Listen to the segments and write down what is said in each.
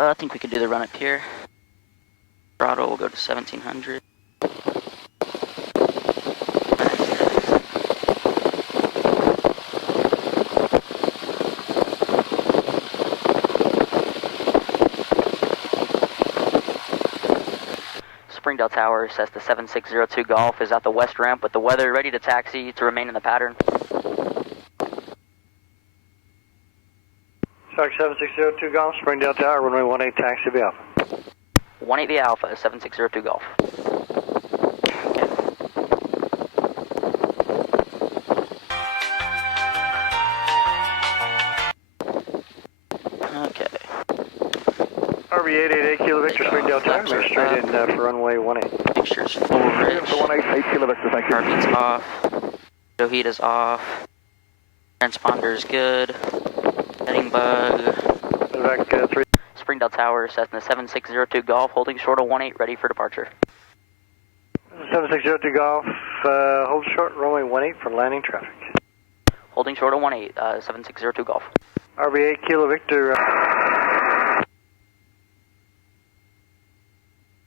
I think we could do the run up here. Throttle will go to 1700. Springdale Tower, Cessna 7602 Golf is at the west ramp with the weather, ready to taxi to remain in the pattern. Shark 7602 Golf, Springdale Tower, runway 18, taxi via Alpha. 18 via Alpha, 7602 Golf. Okay. RV 888 Kilo Victor, Springdale Tower, make straight in for runway 18. Pictures full rich. 18 Kilo Victor, thank you. Heartbeat's off. Heat is off. Transponder is good. Heading bug. Back 3. Springdale Tower, Cessna 7602 Golf, holding short of 18, ready for departure. 7602 Golf, hold short, runway 18 for landing traffic. Holding short of 18, 7602 Golf. RV 8 Kilo Victor.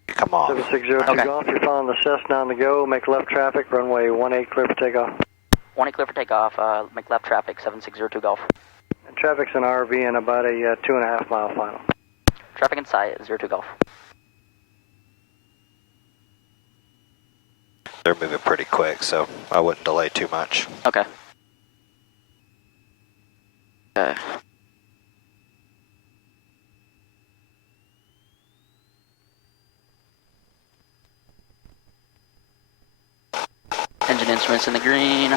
Come on. 7602 Okay. Golf, you're following the Cessna on the go, make left traffic, runway 18 clear for takeoff. 18 clear for takeoff, make left traffic, 7602 Golf. And traffic's an RV in about a 2.5 mile final. Traffic in sight, 02 Golf. They're moving pretty quick, so I wouldn't delay too much. Okay. Okay. Engine instruments in the green.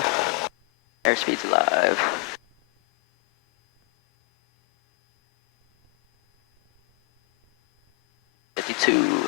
Airspeed's alive. Two.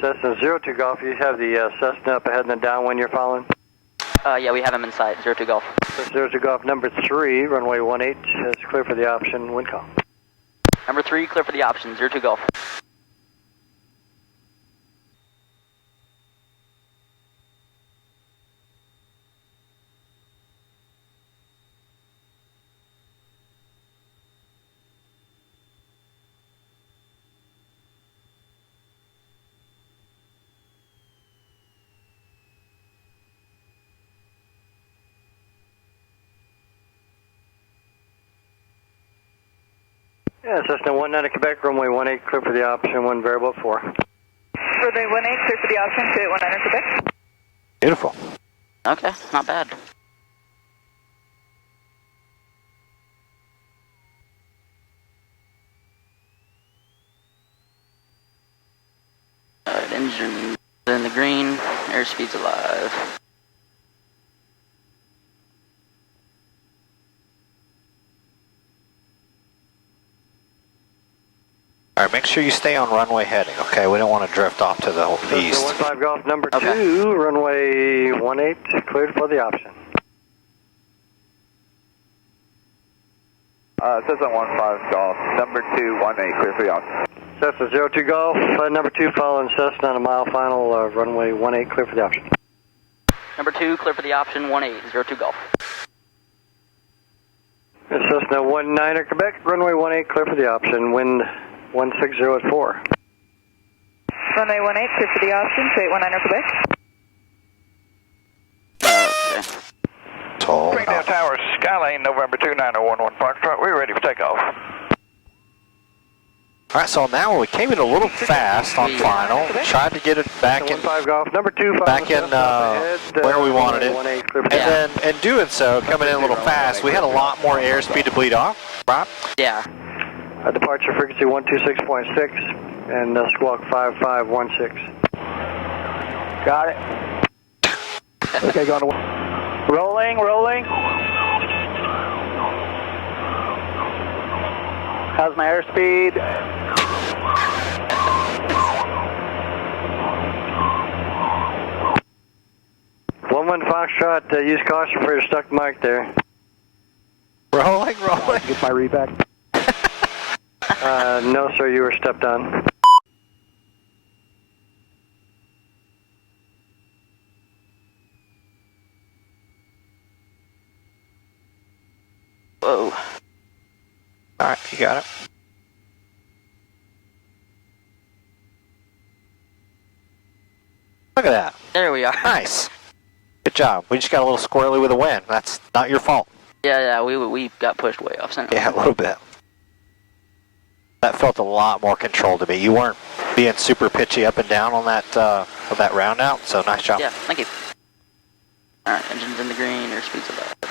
Cessna 02 Golf, you have the Cessna up ahead and then downwind you're following? Yeah, we have him in sight, 02 Golf. Cessna 02 Golf, number 3, runway 18, is clear for the option, wind call. Number 3, clear for the option, 02 Golf. Yeah, Cessna 19 Quebec, runway 18, clear for the option, wind variable 4. Runway 18, clear for the option, 219 Quebec. Beautiful. Okay, not bad. Alright, engine in the green, airspeed's alive. All right, make sure you stay on runway heading, okay? We don't want to drift off to the east. Cessna 15 Golf, number 2, Okay. runway 18, cleared for the option. Cessna 15 Golf, number 2, 18, clear for the option. Cessna 02 Golf, number 2, following Cessna on a mile final, runway 18, clear for the option. Number 2, clear for the option, 18, 02 Golf. Cessna 19 Quebec, runway 18, clear for the option, wind 160 at 4. Runway 18, clear for the option, 219 Quebec. Okay. Tall. Springdale Tower, Skylane, November 2911 Foxtrot, we're ready for takeoff. All right, so now we came in a little fast on final. Tried to get it back in, 15 Golf, number 2, back in where we wanted it. 18, clear for And the then in doing so, coming in a little fast, we had a lot more airspeed to bleed off, right? Yeah. Departure frequency 126.6 and squawk 5516. Got it. Okay, going to rolling. How's my airspeed? 1-1 Foxtrot, use caution for your stuck mic there. Rolling. Get my reback. No, sir, you were stepped on. Whoa. All right, you got it. Look at that. There we are. Nice. Good job. We just got a little squirrely with the wind. That's not your fault. Yeah, we got pushed way off center. Yeah, a little bit. That felt a lot more controlled to me. You weren't being super pitchy up and down on that round out, so nice job. Yeah, thank you. Alright, engine's in the green, airspeed's about.